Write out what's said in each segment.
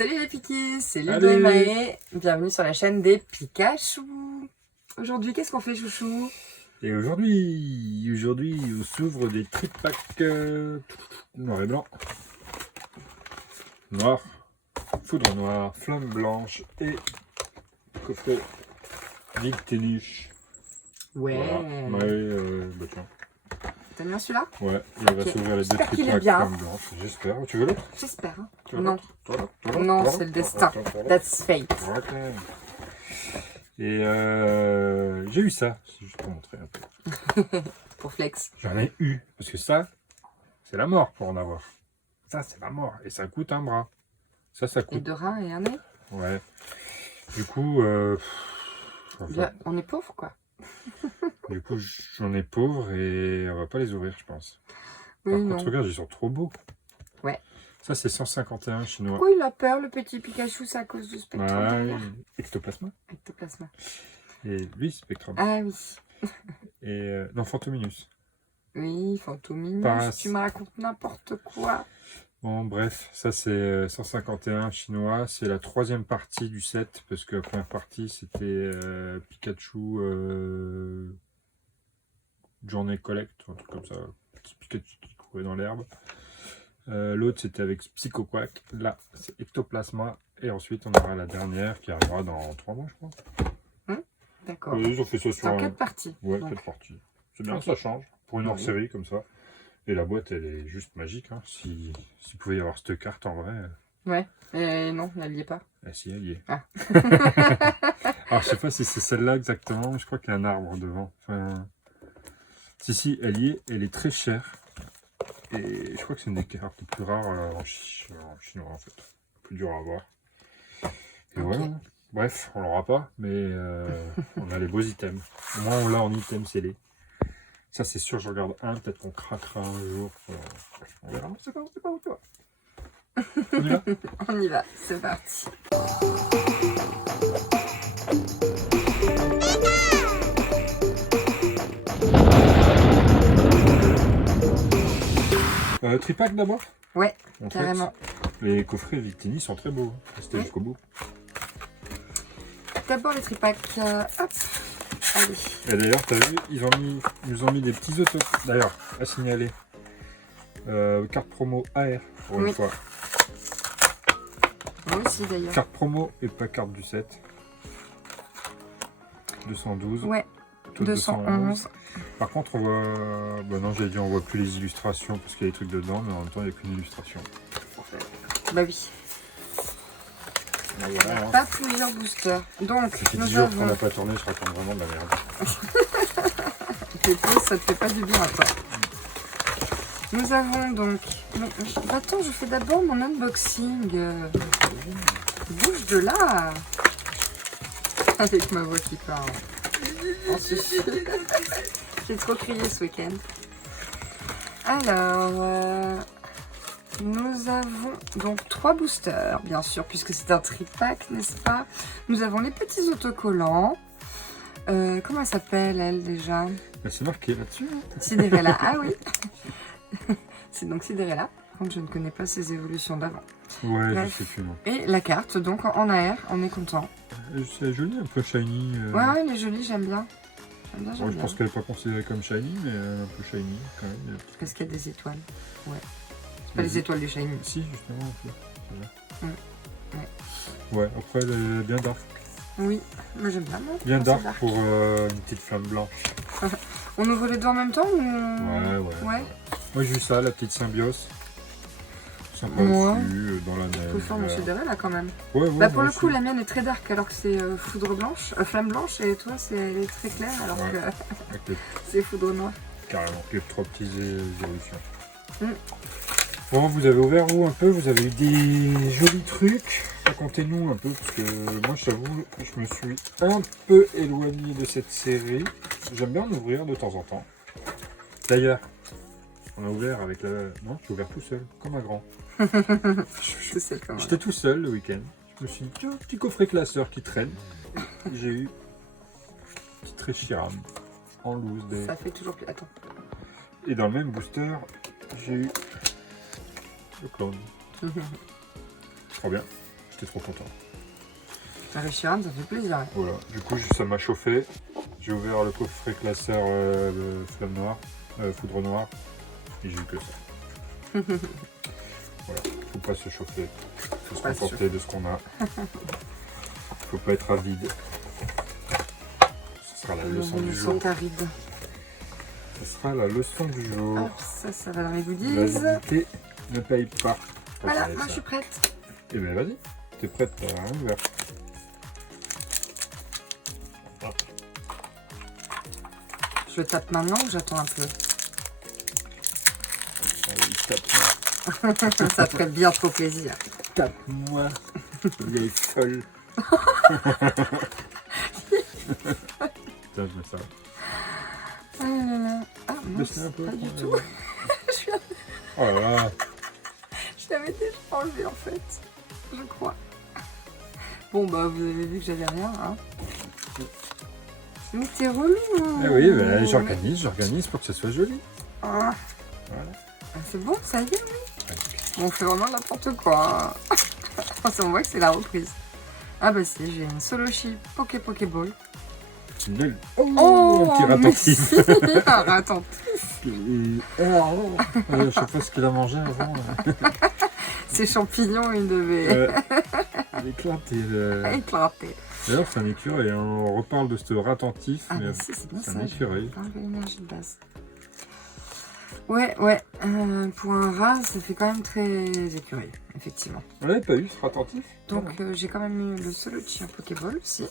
Salut les Pikis, c'est Ludo Allez. et Maë. Bienvenue sur la chaîne des Pikachu. Aujourd'hui, qu'est-ce qu'on fait, chouchou? Et aujourd'hui, on s'ouvre des tripacks noir et blanc. Noir, foudre noire, flamme blanche et coffret Victinish. Ouais. Voilà. Ouais, bah tiens. T'aimes bien celui-là? Ouais, il va Ok. s'ouvrir les deux J'espère qu'il est tripacks bien. flamme blanche. J'espère. Tu veux l'autre? J'espère. Hein. Tu veux Non. l'autre? Non, c'est le destin. That's fate. Ok. Et j'ai eu ça, c'est juste pour montrer un peu. Pour flex. J'en ai eu, parce que ça, c'est la mort pour en avoir. Ça, c'est la mort, et ça coûte un bras. Ça Et coûte. 2 reins et un nez. Ouais. Du coup, Là, on est pauvre, quoi. j'en ai pauvre et on va pas les ouvrir, je pense. Oui, Par non. contre, regarde, ils sont trop beaux. Ouais. Ça, c'est 151 chinois. Pourquoi il a peur, le petit Pikachu? C'est à cause du spectrum Ouais, derrière. ectoplasma. Ectoplasma. Et lui, spectrum. Ah oui. Et non, Phantominus. Oui, Phantominus, Paras. tu me racontes n'importe quoi. Bon, bref, ça c'est 151 chinois. C'est la troisième partie du set, parce que la première partie c'était Pikachu Journée Collect, un truc comme ça. Petit Pikachu qui courait dans l'herbe. L'autre c'était avec Psycho Quack. Là, c'est Ectoplasma. Et ensuite, on aura la dernière qui arrivera dans 3 mois, je crois. D'accord. Ils ont fait ça sur C'est en 4 parties. Ouais, donc. 4 parties. C'est bien, Ok. ça change. Pour une Oui. hors-série comme ça. Et la boîte, elle est juste magique. Hein. S'il pouvait y avoir cette carte en vrai. Ouais, mais non, elle n'y est pas. Ah si, elle y est. Ah. Alors, je sais pas si c'est celle-là exactement, mais je crois qu'il y a un arbre devant. Enfin... Si, elle y est. Elle est très chère. Et je crois que c'est une des cartes les plus rares en chinois, en fait. Plus dur à avoir. Et Ok. voilà. Bref, on l'aura pas, mais on a les beaux items. Au moins, on l'a en item scellé. Ça, c'est sûr, je regarde un. Peut-être qu'on craquera un jour. On verra. C'est pas où tu vas. On y va? On y va, c'est parti. Tripack d'abord? Ouais, En fait, carrément. les coffrets Victini sont très beaux. Restez Oui. jusqu'au bout. D'abord les tripacks. Hop, allez. Et d'ailleurs, t'as vu, ils nous ont mis des petits autos. D'ailleurs, à signaler. Carte promo AR, pour Oui. une fois. Moi aussi d'ailleurs. Carte promo et pas carte du 7. 212. Ouais, Tout 211. Par contre, on voit... Bah non, j'avais dit on voit plus les illustrations parce qu'il y a des trucs dedans, mais en même temps, il n'y a qu'une illustration. Bah oui. Ah, Il n'y voilà, a hein. pas plusieurs boosters. Donc, Ça fait 10 nous jours qu'on avons... n'a pas tourné, je raconte vraiment de la merde. Tes pauses, ça te fait pas du bien à toi. Nous avons donc... Attends, je fais d'abord mon unboxing. Bouge de là. Avec ma voix qui parle. Oh, j'ai trop crié ce week-end. Alors, nous avons donc 3 boosters, bien sûr, puisque c'est un tripack, n'est-ce pas? Nous avons les petits autocollants. Comment elle s'appelle, elle, déjà? Bah, c'est marqué là-dessus. Hein. Cinderella, ah oui. C'est donc Cinderella. Par contre, je ne connais pas ses évolutions d'avant. Ouais, Bref. je sais plus. Non. Et la carte, donc en AR, on est content. C'est joli, un peu shiny. Ouais, ouais, elle est jolie, j'aime bien. J'aime bien, Bon, j'aime je bien. pense qu'elle n'est pas considérée comme shiny, mais un peu shiny quand même. Parce qu'il y a des étoiles. Ouais. C'est pas les étoiles du Shiny. Si, justement, un peu. Ouais. Ouais, après, elle est bien dark. Oui, mais j'aime bien. Moi, Bien quand dark c'est pour une petite flamme blanche. On ouvre les deux en même temps ou... Ouais. Moi, j'ai eu ça, la petite symbiose. Sympa Ouais. dessus, dans la neige. Je préfère mon Cinderella quand même. Ouais, Bah pour moi le coup, aussi. la mienne est très dark alors que c'est foudre blanche, flamme blanche, et toi, elle est très claire alors Ouais. que Avec les- c'est foudre noire. carrément, les 3 petites évolutions. Mm. Bon, vous avez ouvert vous un peu, vous avez eu des jolis trucs. Racontez-nous un peu, parce que moi, je t'avoue, je me suis un peu éloigné de cette série. J'aime bien en ouvrir de temps en temps. D'ailleurs, on a ouvert avec la... Non, j'ai ouvert tout seul, comme un grand. Tout seul quand même. J'étais tout seul le week-end. Je me suis dit, tiens, petit coffret classeur qui traîne. J'ai eu petit Reshiram en loose day. Ça fait toujours plus... Attends. Et dans le même booster, j'ai eu le clone. Trop bien. j'étais trop content. La Richiran, ça fait plaisir. Ouais. Voilà, du coup ça m'a chauffé. J'ai ouvert le coffret classeur flamme noire, foudre noire, et j'ai eu que ça. Voilà, faut pas se chauffer, faut se contenter de ce qu'on a. Faut pas être avide. Ce sera la leçon du jour. Ce sera la leçon du jour. Hop, ça va dans les goodies. L'avidité ne paye pas. Voilà, moi je suis prête. Eh bien vas-y, t'es prête, t'as rien ouvert. Je tape maintenant ou j'attends un peu? Allez, tape-moi. Ça te ferait bien trop plaisir. Tape-moi, vieille folle. Putain, je mets ça. Ah là là. Ah non, Un peu, pas du tout. Oh là là. Je l'avais déjà enlevé en fait, je crois. Bon bah vous avez vu que j'avais rien, hein. Mais t'es relou, hein. Eh oui, bah, j'organise pour que ce soit joli. Ah. Voilà. C'est bon, ça y est, oui. Bon, on fait vraiment n'importe quoi. On voit que c'est la reprise. Ah bah si, j'ai une Soloshi Pokéball. Nul. Oh, un petit ratentif. Un ratentif. Je sais pas ce qu'il a mangé avant. Ces champignons, ils devaient Il est éclaté. éclater. D'ailleurs, c'est un écureuil. On reparle de ce ratentif. Ah mais bah si, c'est bien c'est ça. un écureuil. L'énergie de base. Ouais. Pour un rat, ça fait quand même très écureuil, effectivement. On l'avait pas eu, ce ratentif. Donc j'ai quand même eu le Solochi en Pokéball aussi.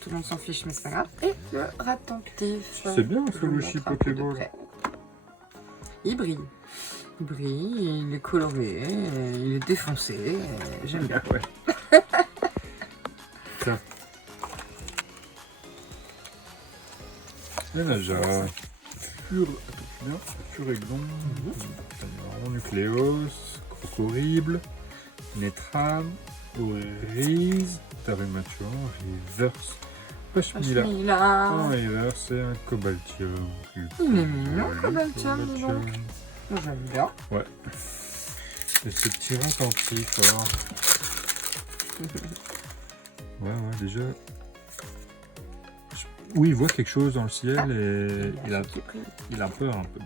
Tout le monde s'en fiche, mais c'est pas grave. Et le ratentif. C'est bien, Je vous Soloshi montre un peu de Pokéball. près. Il brille. Il brille, il est coloré, il est défoncé. J'aime bien. Ouais. Tiens. Et là, j'ai Fureglon, Nucléos, Crocorible, Netram, Oriz, Tarumature, Reverse, Pashmila, un Reverse et un Cobaltium. Il est mignon, Cobaltium, dis donc. Moi, j'aime bien. Ouais. Et ce petit ratentif, alors. Ouais, déjà. Oui, il voit quelque chose dans le ciel et il a peur un peu.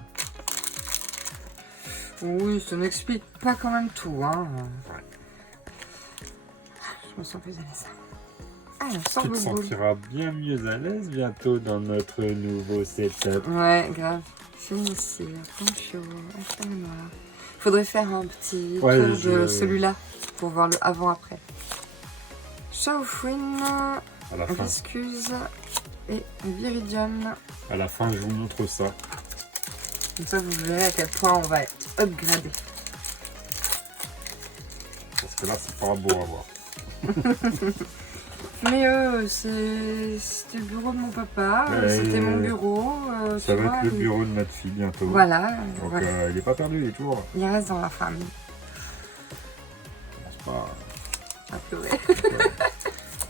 Oui, ça n'explique pas quand même tout, hein. Ouais. Je me sens plus à l'aise. Alors, sans Tu te boule. sentiras bien mieux à l'aise bientôt dans notre nouveau setup. Ouais, grave. Finissir, poncho, affaire noire. Faudrait faire un petit tour de celui-là pour voir le avant-après. Shaofin, À la fin. Viscuse et Viridian. À la fin, je vous montre ça. Comme ça, vous verrez à quel point on va être upgradé. Parce que là, c'est pas beau à voir. Mais c'était le bureau de mon papa, c'était mon bureau. Ça va être le bureau de notre fille bientôt. Voilà. Donc voilà. il est pas perdu, il est toujours là. Il reste dans la famille. C'est pas... À pleurer.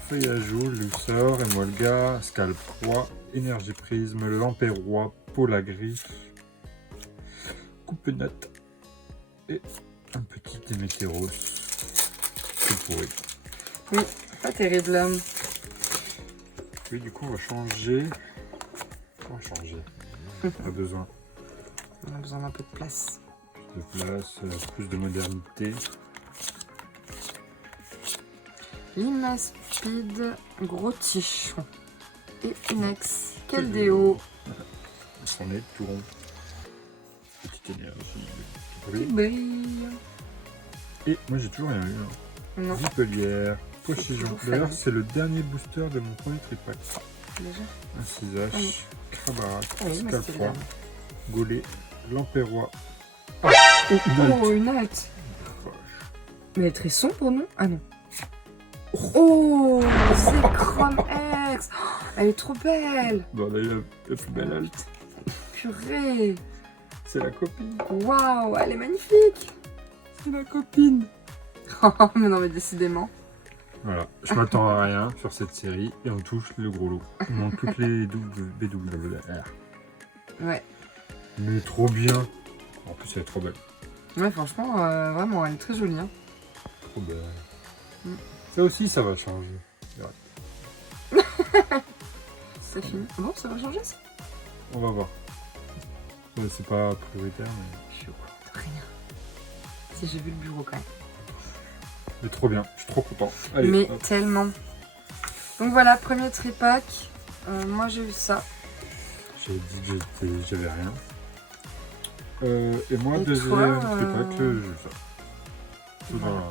Feuillajou, Lussor, Emolga, Scalp Roi, Énergie Prisme, Lampère Roi, Pôle à Griffe, Coupe-Note et un petit Démétéros. C'est pourri. Oui, pas terrible. Oui, du coup, on va changer. On a besoin. On a besoin d'un peu de place. Plus de place, plus de modernité. Lima Speed, Gros Tichon. Et Inex, Keldeo. On est tout rond. Petite énergie. Qui brille. Et moi, j'ai toujours rien eu. Non, Vipelière, Pochillon. toujours D'ailleurs, faible. c'est le dernier booster de mon premier tripack. déjà. Un 6H, Krabarak, Ah oui, mais Scalp c'était Roi, bien. Golé, Lampérois. Oh, une halte. Mais elle est très sombre, non? Ah non. Oh, c'est Chrome X. Oh, elle est trop belle. Bon, là, la plus belle halte. Purée. C'est la copine. Waouh, elle est magnifique. C'est la copine. Oh, mais non, mais décidément. Voilà, je m'attends à rien sur cette série et on touche le gros lot. Il manque toutes les BWR. Ouais. Mais trop bien. En plus, elle est trop belle. Ouais, franchement, vraiment, elle est très jolie. Hein. Trop belle. Ça aussi, ça va changer. C'est fini. Bon, ça va changer ça? On va voir. Ouais, c'est pas prioritaire, mais... Je suis au courant de rien. Si j'ai vu le bureau quand même. Mais trop bien, je suis trop content. Allez, Mais hop. tellement. Donc voilà, premier tripack. Moi j'ai eu ça. J'ai dit que j'avais rien. Et moi, Et deuxième toi, tripack, j'ai eu ça. Tout voilà.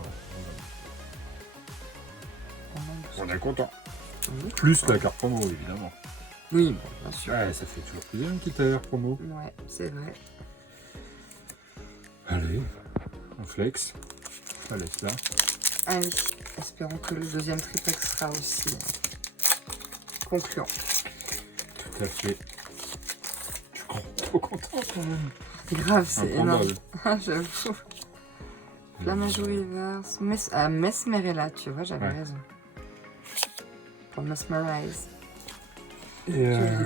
On est content. Oui. Plus la carte promo, évidemment. Oui, bon, bien sûr. Ouais, ça fait toujours plaisir une petite AR promo. Ouais, c'est vrai. Allez, on flex. Ça laisse là. Allez, espérons que le deuxième tripack sera aussi concluant. Tout à fait. Je suis trop content quand même. C'est grave, c'est énorme. Improbable. J'avoue. Flammageau reverse. Mesmerella, tu vois, j'avais Ouais. raison. Pour Mesmerize. Et ouais,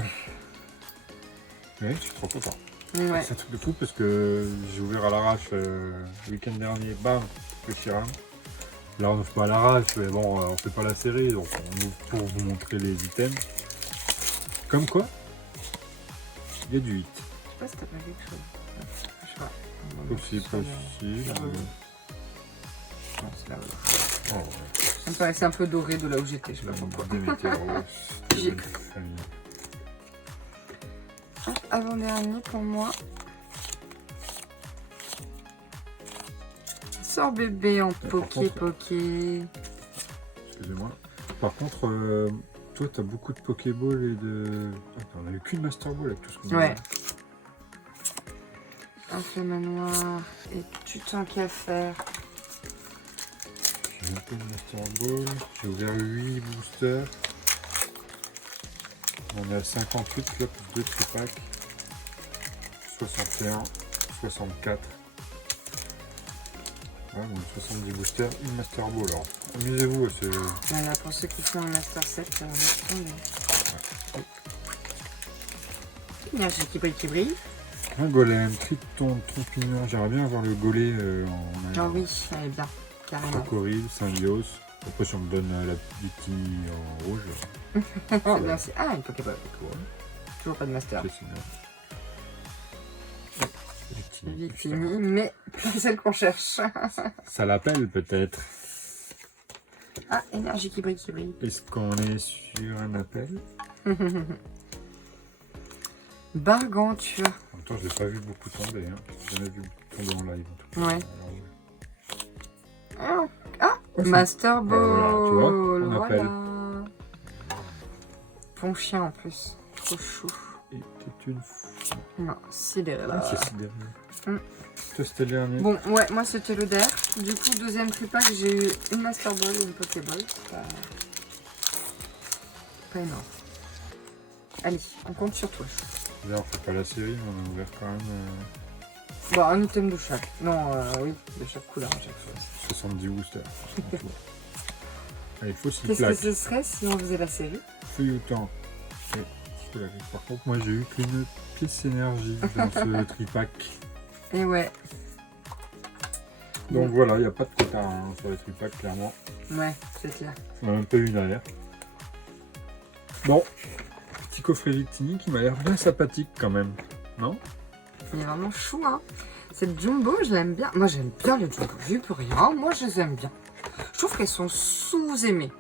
je suis trop content. Ouais. C'est un truc de fou parce que j'ai ouvert à l'arrache le week-end dernier, bam, le Chiram. Là on ouvre pas à l'arrache, mais bon, on fait pas la série, donc on ouvre pour vous montrer les items. Comme quoi, il y a du 8. Je sais pas si t'as pas quelque chose. Je sais pas. Possible. Non, c'est là-haut. Oh, Ça me paraissait un peu doré de là où j'étais, je sais pas pourquoi. des météoros. J'ai Bonne cru. famille. Avant-dernier pour moi. Sors bébé en poké. Excusez-moi. Par contre, toi, t'as beaucoup de Pokéball et de... Attends, on a eu qu'une Master Ball avec tout ce qu'on a. Ouais. Un feu manoir. Et tu t'en qu'à faire. J'ai un peu de Master Ball. J'ai ouvert 8 boosters. On est à 58 là, plus 2 tripacks. 61, 64. Ouais, donc 70 boosters, une Master Ball. Alors, amusez-vous, c'est... Voilà, pour ceux qui font un Master 7, énergie qui brille. Un golem, triton, trompignon. J'aimerais bien avoir le golem en... Ah oui, elle est bien, carrément. Cocoril, Symbios. Après, si on me donne la Victini en rouge, Merci. Ah, une Pokéball. Toujours pas de Master. c'est bien. Victini. Victini, mais pas celle qu'on cherche. Ça l'appelle peut-être. Ah, énergie qui brille. Est-ce qu'on est sur un appel? Barganture. En même temps, je l'ai pas vu beaucoup tomber. Hein. J'ai jamais vu tomber en live. En tout cas. Ouais. Alors, Master Ball. Voilà, tu vois, on appelle. Voilà. Bon chien en plus. Trop chou. et t'es une... Non, Cinderella. Ah, c'est dernier. Mm. Toi, c'était le dernier. Bon, ouais, moi c'était le der. Du coup, deuxième tripack, j'ai eu une Master Ball et une Pokéball. Pas énorme. Allez, on compte sur toi. Là, on fait pas la série, mais on a ouvert quand même Bon, un item de chaque. Non, oui, de chaque couleur à chaque fois. 70 boosters. Allez, faut 6 Qu'est-ce que plaques. ce serait si on faisait la série? Feuilletant. Par contre, moi j'ai eu qu'une pièce énergie dans ce tripack. Et ouais. Donc voilà, il n'y a pas de quota hein, sur les tripacks, clairement. Ouais, c'est clair. On a même pas eu une arrière. Bon, petit coffret Victini qui m'a l'air bien sympathique quand même, non? Il est vraiment chou, hein. Cette Jumbo, je l'aime bien. Moi, j'aime bien les Jumbo. Vu pour rien, moi, je les aime bien. Je trouve qu'elles sont sous-aimées.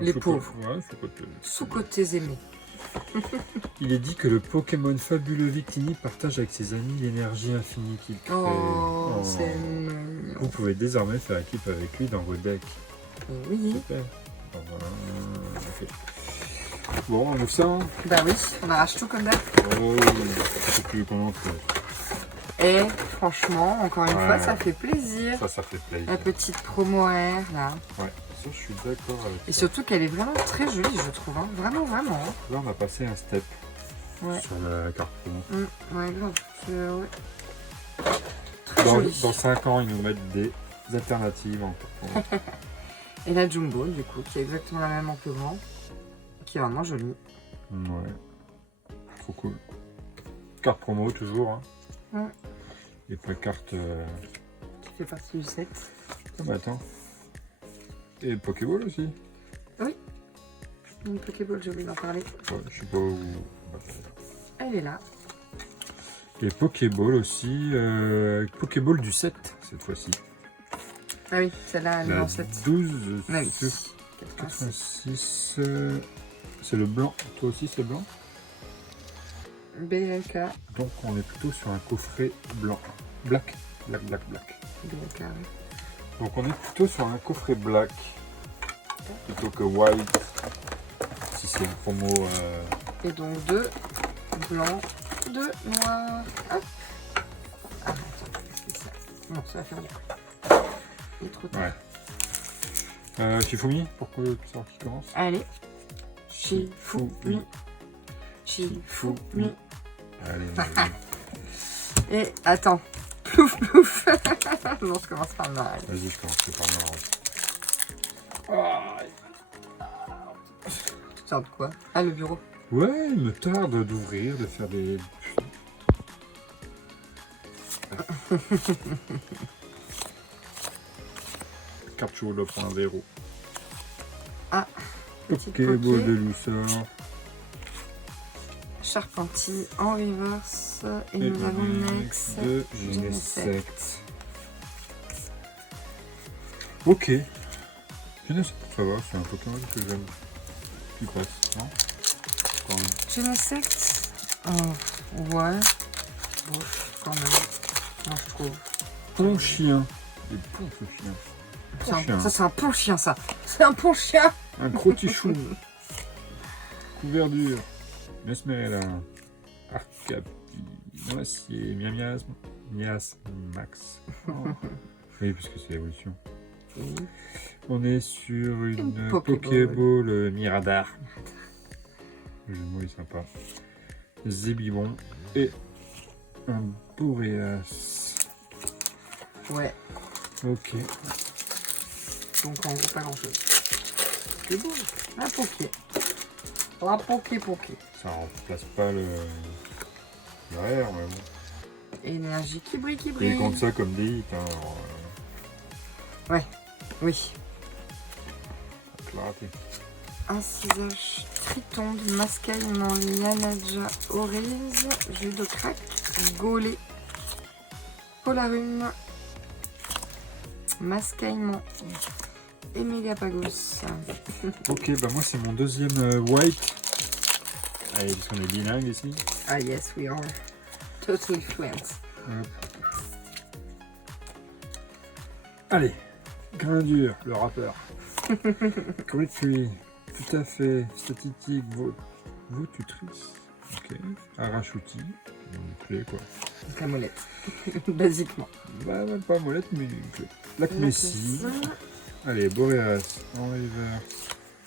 Les pauvres. Ouais, sous-côté. Sous-côtés aimés. Il est dit que le Pokémon fabuleux Victini partage avec ses amis l'énergie infinie qu'il crée. Oh, Oh. c'est mignon. Vous pouvez désormais faire équipe avec lui dans vos decks. Oui. Super. Bon, voilà. Ok. Bon, on ouvre ça. Hein. Bah oui, on arrache tout comme d'hab. Oh, je sais plus comment on fait. Et franchement, encore une Ouais. fois, ça fait plaisir. Ça fait plaisir. La petite promo AR, là. Ouais, ça je suis d'accord avec Et ça. surtout qu'elle est vraiment très jolie, je trouve. Hein. Vraiment, vraiment. Hein. Là, on a passé un step Ouais. sur la carte promo. Ouais, grave. Ouais. Très jolie. Dans 5 ans, ils nous mettent des alternatives en carte promo. Et la Jumbo, du coup, qui est exactement la même en plus grand. Qui est vraiment jolie. Ouais. Trop cool. Carte promo, toujours. Hein. Ouais. Et pas carte... Qui fait partie du set. Ah bah attends. Et Pokéball aussi. Une Pokéball, j'ai oublié d'en parler. Ouais, je sais pas où. Elle est là. Et Pokéball aussi. Pokéball du 7 cette fois-ci. Ah oui, celle-là, elle est La en 7. 12 Oui. sur 86. C'est le blanc. Toi aussi c'est blanc. BLK. Donc on est plutôt sur un coffret blanc. Black. Black. BLK, oui. Donc on est plutôt sur un coffret black. Plutôt que white. Si c'est une promo. Et donc 2 blancs, 2 noirs. Hop. Ah, attends, qu'est-ce que c'est? Non, ça va faire du coup. Il est trop tard. Ouais. Shifumi, pourquoi ça qui commence? Allez. Shifumi. Shifumi. Allez. Et attends. Plouf plouf. Non, je commence par le noir. allez. Vas-y, je commence par le noir aussi. Tu sors de quoi? Ah, le bureau. Ouais, il me tarde d'ouvrir, de faire des... Carchulo pour un verrou. Ah, petit Pokéball poké. de Lussor. Charpentier en reverse. Et Et nous avons Nex. de Genesect. Genesect. Ok. Genesect, ça va, c'est un Pokémon que j'aime. Qui passe, non? Quand même. Genesect. Oh, ouais. Bon, quand même. Moi, je trouve. Pont chien. Des ponts ce chien. C'est un- chien. Ça, c'est un pont chien, ça. C'est un pont chien. Un crotichou. Couverture. Mesmerella. Arcapi. Noisier. Miasme. Max. Oh. Oui, parce que c'est l'évolution. On est sur une Pokéball. Pokéball Miradar. Le jeu de mots est sympa. Zébibon et un Boreas. Ouais. Ok. Donc, en gros, pas grand chose. C'est beau. Un poké. Un poké. Ça remplace pas le rare, mais bon. Énergie qui brille. Ils comptent ça comme des hits. Hein, alors, Oui. faut la rater. Un cisage tritonde, mascaillement, Lianaja, Oriz, Judocrac, Golé, Polarum, mascaillement et Megapagos. Ok, bah moi c'est mon deuxième white. Allez, parce qu'on est bilingue ici. Ah yes, we are totally fluent. Hop. Allez, Grindure, le rappeur. Gritry, tout à fait. Statistique, Votutrice. Ok. Arachouti, une clé quoi. La molette, basiquement. Bah, même pas molette, mais une clé. Lac Messi. Allez, Boreas en river.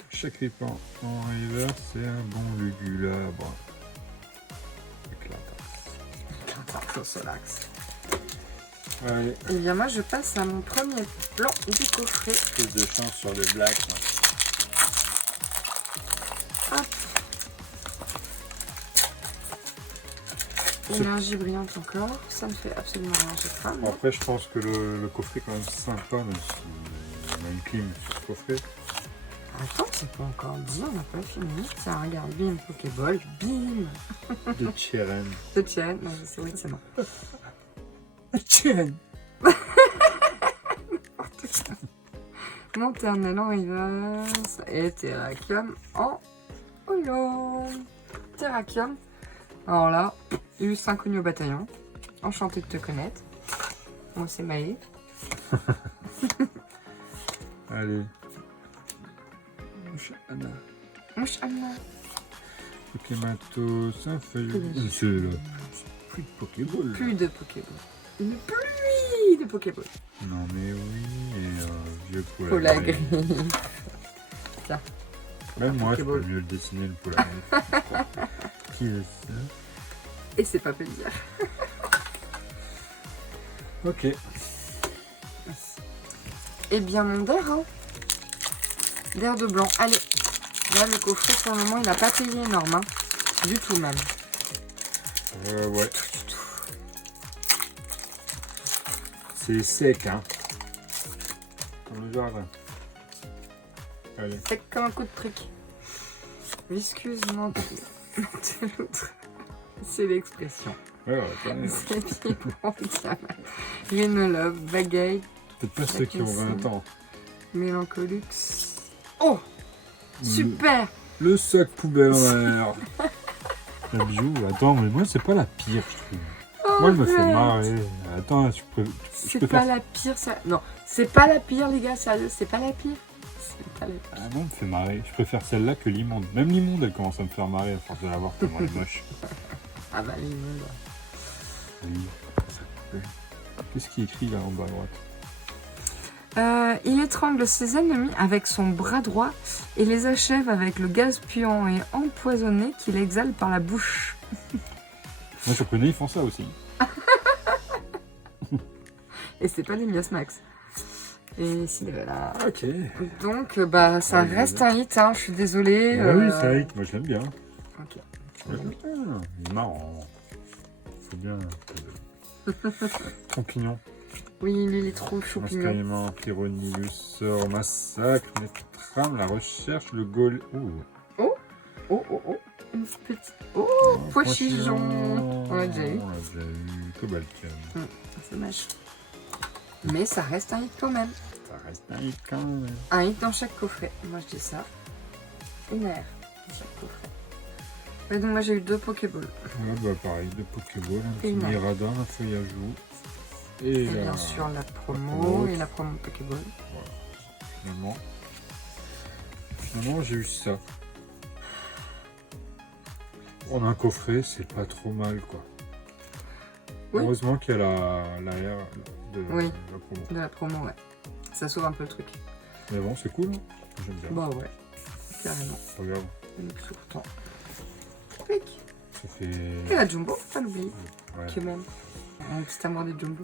Chakripan en river, c'est un bon lugulabre. Éclatant. Solax. Allez, Et bien moi je passe à mon premier plan du coffret. plus de chance sur le black. Hop. Énergie brillante encore, ça ne fait absolument rien, je crame. Après, je pense que le coffret est quand même sympa, même si on a une clim sur ce coffret. Attends, c'est pas encore dit, on n'a pas fini. Tiens, regarde, bim, Pokéball, bim. De Cheren. De Tien, non, je sais, oui, c'est bon. Cheren. Monternel en reverse et Terrakium en holo. Terrakium. Alors là, illustre inconnu au bataillon. Enchanté de te connaître. Moi, c'est Maë. Allez. Anna. Mouche Anna. Pokématos, un feuille. C'est là. Plus de Pokéball. Plus de Pokéball. Une pluie de Pokéball. Non mais oui, et vieux poil. Polagri. Tiens. Même moi, je Pokéball. peux mieux le dessiner le Polagri. Qui est ça? Et c'est pas plaisir. Ok. Eh bien, mon der, hein. Der de blanc. Allez. Là, le coffret, pour le moment, il n'a pas payé énorme. Hein. Du tout, même. Ouais. C'est sec, hein. Comme le jardin. Allez. Sec comme un coup de trick. Visqueuse, non. C'est l'expression. Ouais, attendez. C'est bien bon, tiens. Green Love, Bagaille, Peut-être pas ceux qui ont 20 ans. Mélancolux. Oh, super. Le sac poubelle en l'air. La bijou, attends, mais moi c'est pas la pire, je trouve. Oh, Moi elle me fait arrête. marrer. Attends, je peux C'est faire pas ça. la pire, ça. Non, c'est pas la pire, les gars, sérieux, c'est pas la pire. C'est pas la pire. Ah non, elle me fait marrer. Je préfère celle-là que l'immonde. Même l'immonde, elle commence à me faire marrer à force de la voir tellement elle est moche. Ah bah, les mondes. Oui, sac poubelle. Qu'est-ce qui est écrit là en bas à droite? Il étrangle ses ennemis avec son bras droit et les achève avec le gaz puant et empoisonné qu'il exhale par la bouche. Moi je connais, ils font ça aussi. Et c'est pas les Miasmax. Et si, voilà. Ok. Donc, bah, ça Ouais, reste un hit, hein, je suis désolée. Oui, c'est vrai. Moi je l'aime bien. Ok. Je l'aime bien. Il est marrant. Faut bien. Champignon. Oui, il est trop champignon. Mascaillement, Pyronilus, sort, massacre, trame, la recherche, le goal. Oh, oh, oh. Une petite. Oh, pois chichon. On l'a déjà eu. On l'a déjà eu. Cobaltium. C'est dommage. Mais ça reste un hit quand même. Ça reste un hit quand même. Un hit dans chaque coffret. Moi, je dis ça. Une air dans chaque coffret. Et donc, moi, j'ai eu 2 Pokéballs. Voilà, bah pareil, deux Pokéballs, un Et petit une Miradin, un feuillage roux. Et, Et la- bien sûr, la promo promo. et la promo Pokéball. Finalement, j'ai eu ça. On a un coffret, c'est pas trop mal quoi. Oui. Heureusement qu'il y a la R de Oui. la promo. De la promo, ouais. Ça sauve un peu le truc. Mais bon, c'est cool, hein. J'aime bien. Bah ouais, carrément. Regarde, Donc, pourtant. Quick. ça fait. Et la Jumbo, pas l'oublier. Ouais. Que même. Un petit amour des Jumbo.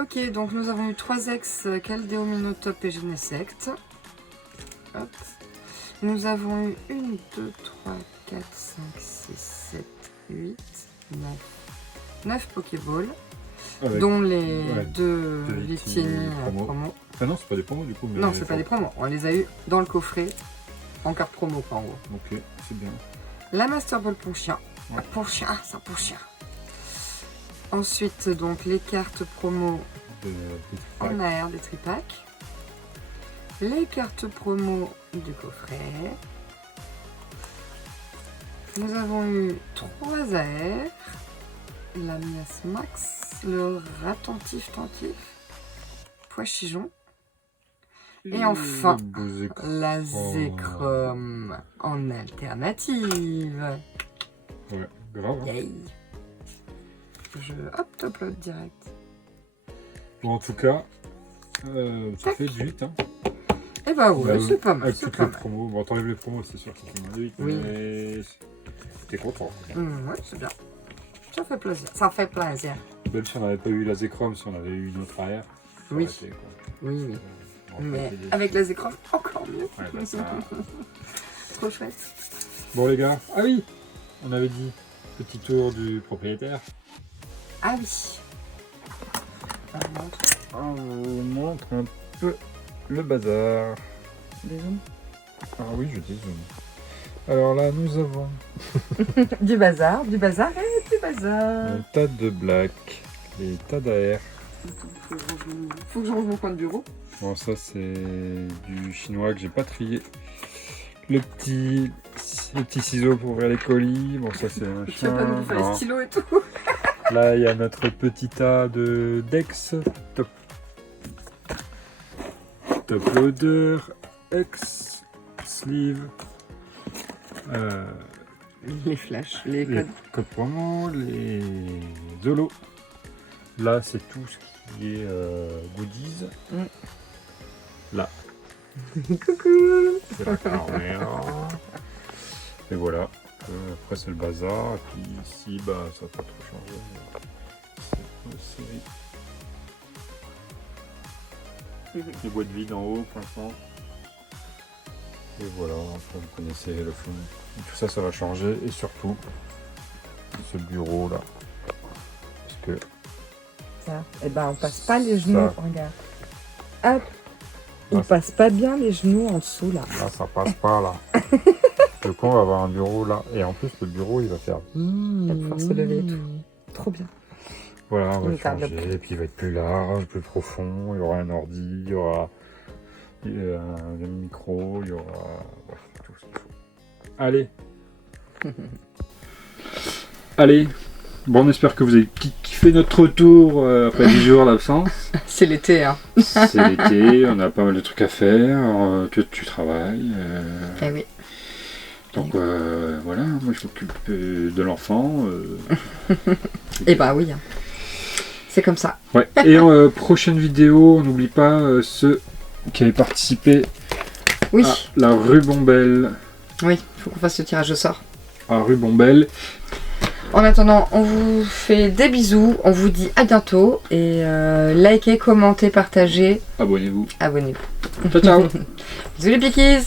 Ok, donc nous avons eu 3 ex Caldeo, Minotop et Genesect. Hop. Nous avons eu 1, 2, 3, 4, 5, 6, 7, 8, 9 Pokéballs, Avec- dont les ouais, 2 deux Litini promo. promo. Ah non, c'est pas des promos du coup. Mais Non, c'est pas des promos. On les a eu dans le coffret en carte promo, quoi, en gros. Ok, c'est bien. La Master Ball pour chien. Ouais. Pour chien, c'est un pour chien. Ensuite, donc, les cartes promo De en AR des tripacks. Les cartes promo du coffret. Nous avons eu 3 AR. La Mias Max. Le Ratentif Tentif. Pois Chichon. Et enfin, la Zekrom en alternative. Ouais, grave. Hein. Yay. Je upload direct. Bon, en tout cas, ça Tac. fait du 8. Hein. Et bah ouais, Bah, c'est pas mal. Avec C'est toutes pas les mal. promos. Bon, t'enlèves les promos, c'est sûr que ça fait moins de 8. Oui. Mais t'es content. Ouais, c'est bien. Ça fait plaisir. Ça fait plaisir. Même si on n'avait pas eu la Zekrom, si on avait eu une autre arrière. ça Oui. aurait été, quoi. Oui, oui. On aurait Mais été déçus. avec la Zekrom, encore mieux. Ouais, bah, ça- Trop chouette. Bon, les gars. Ah oui, on avait dit petit tour du propriétaire. Ah oui. On montre. On vous montre un peu le bazar. Des zooms. Ah oui, je dis zoom. Alors là, nous avons Du bazar et du bazar. un tas de black, les tas d'AR. Faut que je range mon coin de bureau. Bon, ça c'est du chinois que j'ai pas trié. Le petit ciseau pour ouvrir les colis. Bon, ça c'est un Tu chien. vas pas nous faire les Non. stylos et tout. Là, il y a notre petit tas de Dex. Top loader, X, sleeve. Les flashs, les Les codes. codes promo, les Zolo. Là, c'est tout ce qui est goodies. Mm. Là, Coucou. c'est la caméra. Et voilà. Après, c'est le bazar. Et puis ici, bah, ça n'a pas trop changé. C'est une série. Les boîtes vides en haut pour l'instant. Et voilà, après, vous connaissez le fond. Tout ça, ça va changer. Et surtout, ce bureau là. Parce que Ça. Et ben on passe pas les genoux. Ça. Regarde. Hop. Il passe pas bien les genoux en dessous là. Là, ça passe pas là. Le con va avoir un bureau là. Et en plus, le bureau, il va faire... Il va pouvoir se lever et tout. Trop bien. Voilà, on va Il le changer. tarde. Et puis, il va être plus large, plus profond. Il y aura un ordi, il y aura un micro, il y aura... Bref, tout ce qu'il faut. Allez. Allez. Bon, on espère que vous avez kiffé notre retour après 10 jours d'absence. C'est l'été, hein. C'est l'été, on a pas mal de trucs à faire. Tu travailles. Eh oui. Donc voilà, moi je m'occupe de l'enfant. Et bah oui. C'est comme ça. Ouais. Et prochaine vidéo, on n'oublie pas ceux qui avaient participé Oui. à la Rubombelle. Oui, il faut qu'on fasse le tirage au sort. À Rubombelle. En attendant, on vous fait des bisous, on vous dit à bientôt et likez, commentez, partagez, Abonnez-vous. abonnez-vous. Ciao ciao. Bisous les piquis.